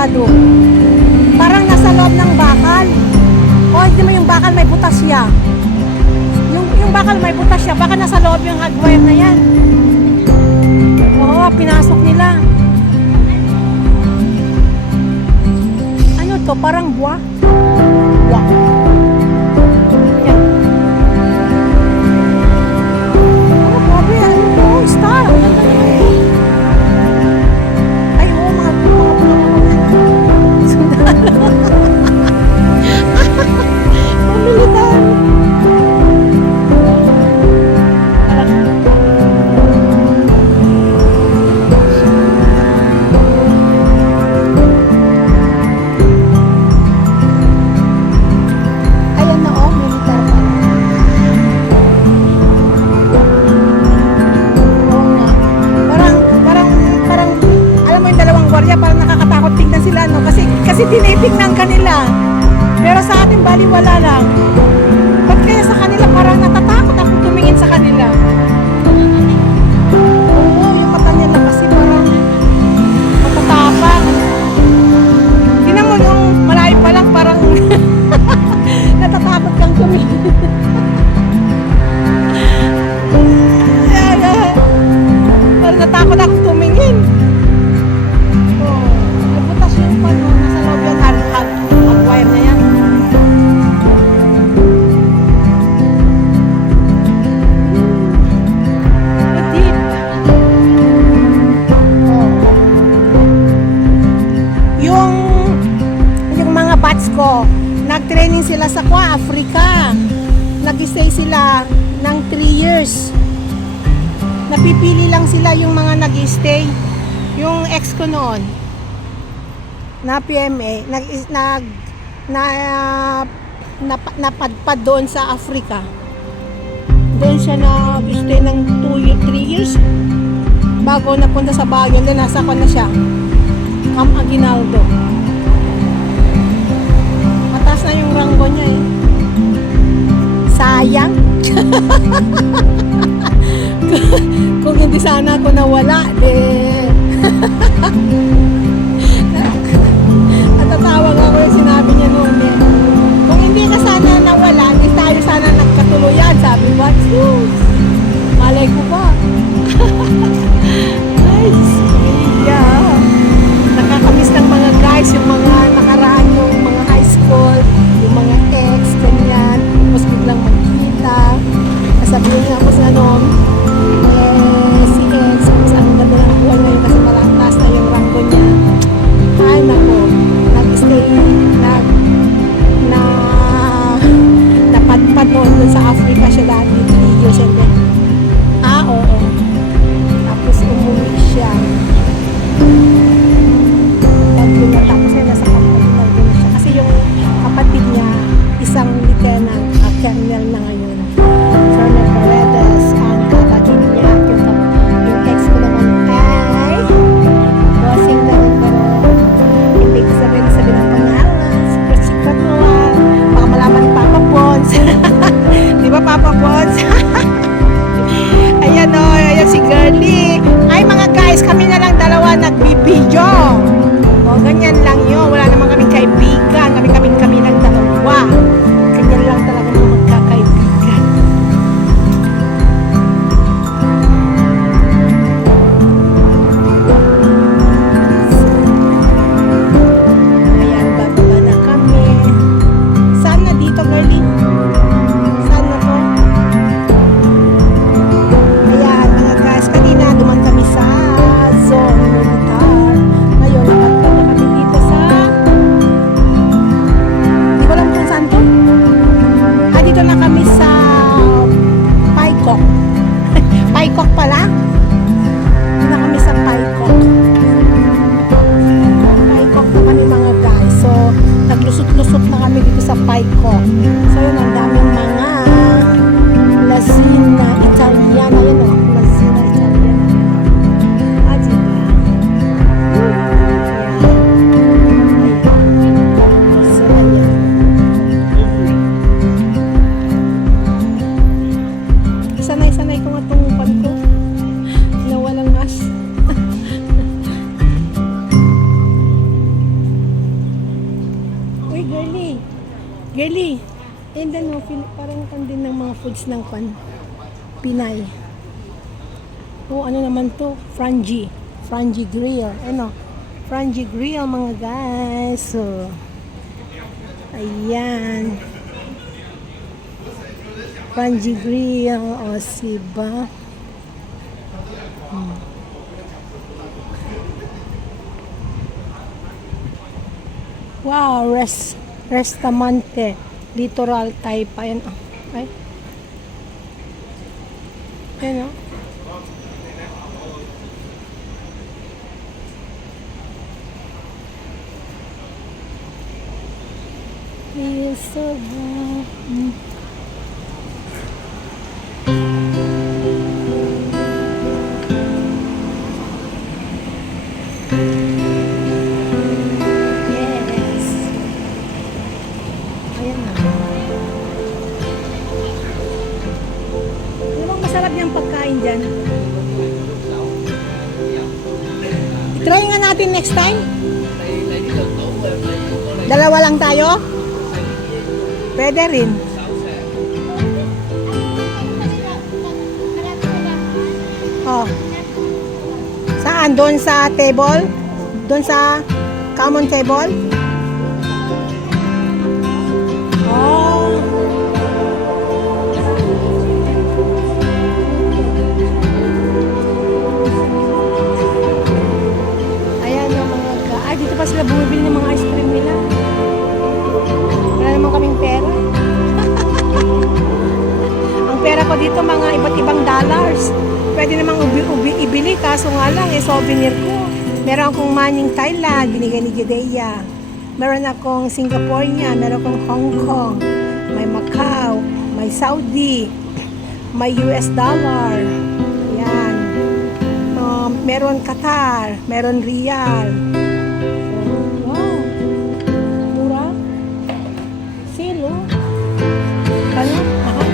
sigurado. Parang nasa loob ng bakal. O, hindi mo yung bakal may butas siya. Yung bakal may butas siya, baka nasa loob yung hardware na yan. Oo, pinasok nila. Ano to? Parang buwa? Buwa. Yan. Ano, grabe, ano to? Star. Ang ganda naman ito. Ay, oo, mga sundalo. Mga militar. Kasi tinitignan kanila. Pero sa atin baliwala lang. Ba't kaya sa kanila parang natatakot ako tumingin sa kanila? Oo, yung mata nila kasi parang matatapang. Tingnan mo yung malayo pa lang parang natatakot kang tumingin. Parang natakot ako tumingin. Nag-training sila sa Africa. Nag-stay sila ng 3 years. Napipili lang sila yung mga nag-stay. Yung ex ko noon na PMA napadpad doon sa Africa. Doon siya nag-stay ng 3 years bago napunta sa Baguio. Then nasa ko na siya, Camp Aguinaldo. Mataas na yung ranggo niya eh. Sayang. Kung hindi sana ako nawala, natatawag ako yung sinabi niya noon eh. Kung hindi ka sana nawala, hindi tayo sana nagkatuluyan, sabi ko. Malay ko ba? Ay, yeah. Nakakamiss ng mga guys, yung mga nakaraan yung mga high school, yung mga ex, ganyan. Tapos biglang magkita. Sabihin nga ako sa si ex, mas ang ganda ng buhay ngayon kasi malakas na yung ranggo niya. Ay, nako. Nag-stay, napadpad noon dun sa Africa siya dati, 3 years and then, oo. Tapos umuwi siya. Tapos ay nasa kapatid na siya. Kasi yung kapatid niya, isang lieutenant at colonel na ngayon. Colonel Paredes, ang kapatid niya. Yung ex ko naman ay bossing na rin, pero hindi ko sabihin ng pangalan. Secret mo lang. Baka malaman ni Papa Pons. Di ba Papa Pons? Ayan o, ayan si Girlie. Ay mga guys, kami na lang dalawa nagbibidyo. O, ganyan lang yun. Wala naman kaming kaibigan. Kami lang dalawa. Ganyan lang talaga mga magkakaibigan. Ayan, bababa na kami. Saan na dito, Girlie? Saan na to? Ayan, mga guys. Kanina, duman kami sa zone militar. Ngayon, nakatulog na kami dito sa... Hindi ko alam kung saan to. Dito na kami sa Paikok. Paikok pala. Dito na kami sa Paikok. Paikok na kami mga guys. So, naglusot-lusot na kami dito sa Paikok. So, yun, ang daming mga Lazina Italiana. Yan o, Lazina Italiana. Diba? So, ayan. Sanay-sanay ko nga itong upan ko na walang mas. Girly. And then, parang din ng mga foods ng Pinay. O, ano naman to? Frangie. Frangie Grill. Ano? Frangie Grill, mga guys. So, ayan. Frangie Grill. O, siba. Wow, Restamante. Litoral type. Ayan. Ay. Ayan, o. Feels so good. Yes. Ayan na. Ano bang masarap niyang pagkain dyan? I-try nga natin next time. Dalawa lang tayo? Pwede rin. Oh. Saan? Doon sa table? Doon sa common table? Oh. Ayan yung mga ay, dito pa sila bumibili ng mga ice cream nila. Wala naman kaming pera. Ang pera ko dito mga iba't ibang dollars. Pwede namang ibili kaso nga lang souvenir ko. Meron akong Manning Thailand, binigay ni Judea. Meron akong Singaporean, meron akong Hong Kong, may Macau, may Saudi, may US dollar. Yan. Meron Qatar, meron Riyal. Wow. Mura. Silo. Ano? Aha.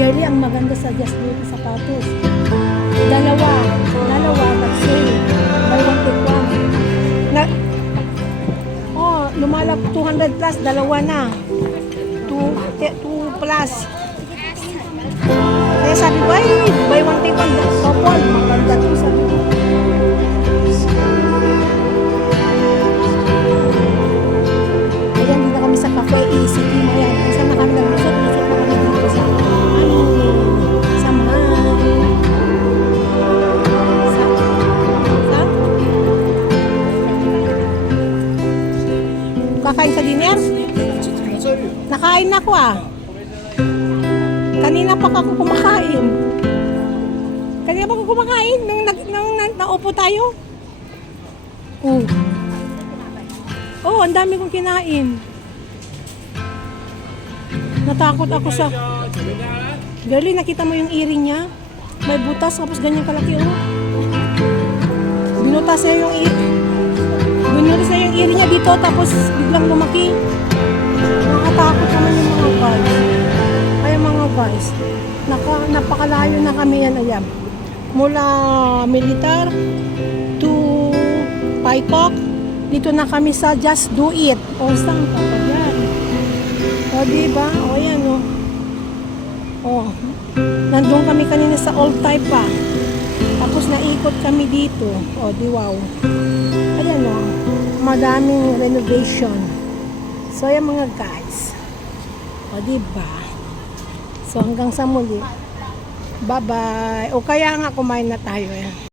Girly, ang maganda sa Just Beauty sapatos. Dalawa, mag-sale. Buy one take one. Lumalap 200 plus, dalawa na. 2 plus. Kaya sabi ko, ay, buy one take one. Couple, maganda to, sabi ko. Ayan, dito kami sa Cafe Easy. Ayan, isa na kami nag-usap. Isip na kami dito sa kakain sa dinner? Nakain na ako ah. Kanina pa ako kumakain. Nung naupo tayo. Oh, ang dami kong kinain. Natakot ako sa... Girly, nakita mo yung earring niya? May butas, tapos ganyan kalaki oh. Binutas niya yung earring. Binulis na yung earring niya dito, tapos biglang lumaki. Nakatakot naman yung mga guys. Ay, mga guys. Napakalayo na kami yan, ayan. Mula Militar to Paikok. Dito na kami sa Just Do It. O, saan ka pa yan? O, diba? O, yan, o. O, nandun kami kanina sa Old Type pa. Tapos naikot kami dito. O, di wow. Ayan, o. Madaming renovation. So, ayan mga guys. O, diba? So, hanggang sa muli. Bye-bye. O, kaya nga kumain na tayo. Ayan.